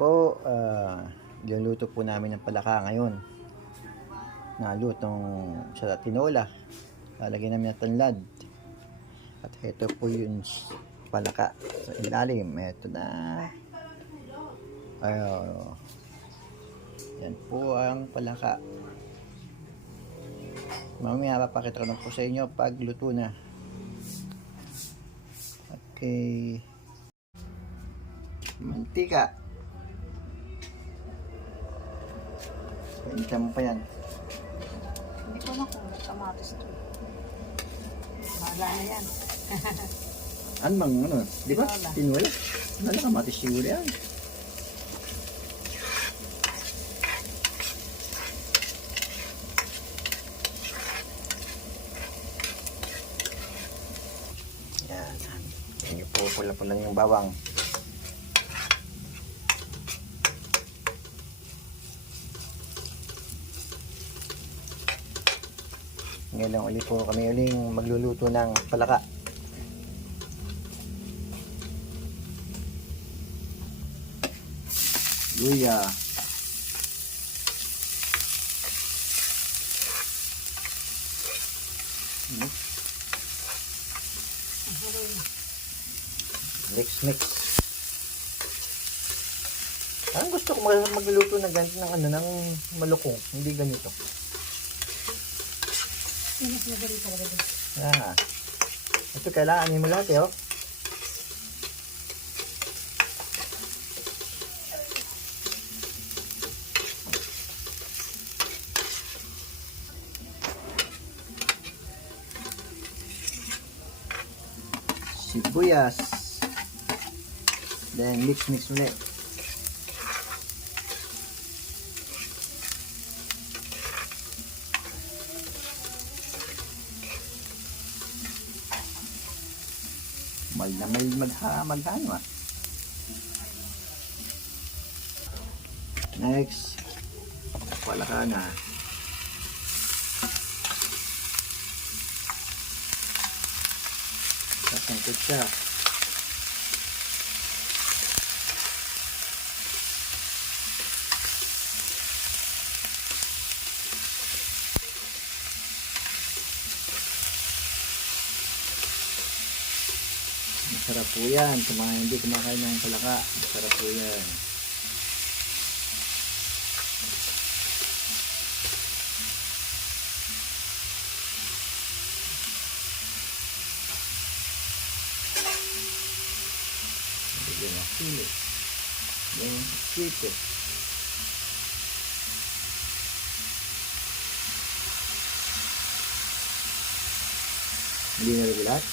po, niluluto po namin ng palaka ngayon. Nalutong sa tinola. Lalagyan namin ng tanlad. At ito po yung palaka sa ilalim. Ito na. Yan po ang palaka. Mamaya papakita ko lang po sa inyo pag luto na. Okay. Mantika. Painitan mo pa yan. Hindi ko na kung kamatis ito. Bahala na yan. Ano bang ano? Di ba? Tinola. Tinola. Ano na kamatis siguro yan? Yan. Yan yung pula-pula yung bawang. Ngayon lang ulit po kami uling magluluto ng palaka. Luya. Mix. Ang gusto ko magluluto ng ganito ng ano ng malukong, hindi ganito. Ah. Ito kailangan mo lahat eh, oh. Sibuyas. Then mix ulit. Maghano ah. Next, palaka na. Sasangkot siya. Masarap po yan. Sa mga hindi kumakain ng palaka, masarap po yan. Bigyan ng sili. Yung sito. Hindi na rin lahat?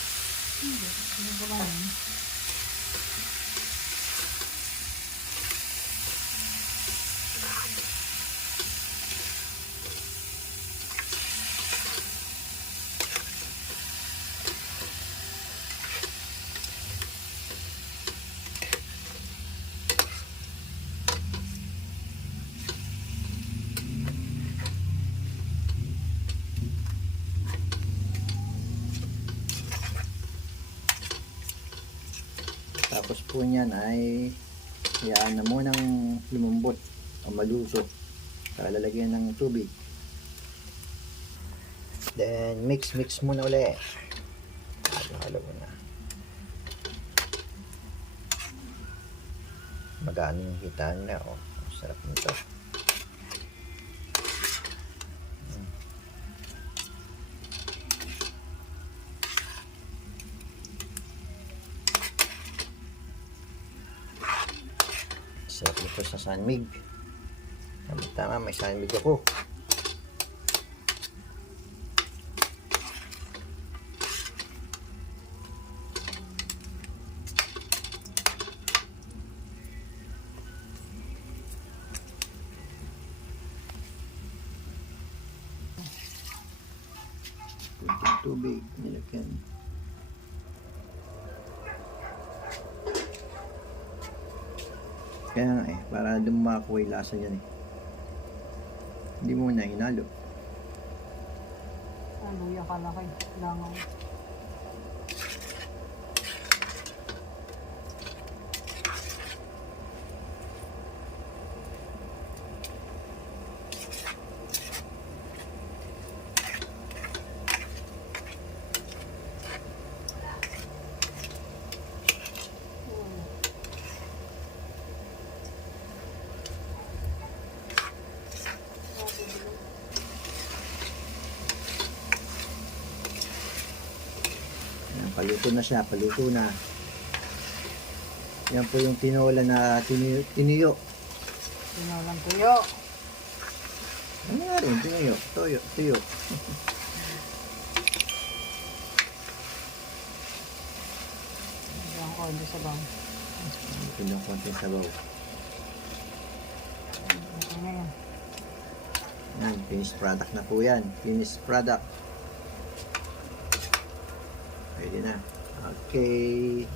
Hindi ko man. Tapos po niyan ay hayaan na munang lumambot o malusog. Saka lalagyan ng tubig. Then mix muna ulit. Halo mo na. Magano yung hitaan na. Oh, sarap nito. Sarap nito sa sanmig. Tama, may sanmig ako. Kunting tubig nilagyan. Kaya nga eh, para dumakuha yung lasa niyan eh. Hindi mo na hinalo. Luya ka lang kay langaw. Luto na siya, paluto na. Yan po yung tinola na tiniyo. Tinolang tuyo. Ano nga rin, tiniyo, tuyo. Diyan ko, hindi sa bang. Ito yung konting sabaw. Ano na yan? Yan, finished product na po yan. Finished product. Pwede na. Okay.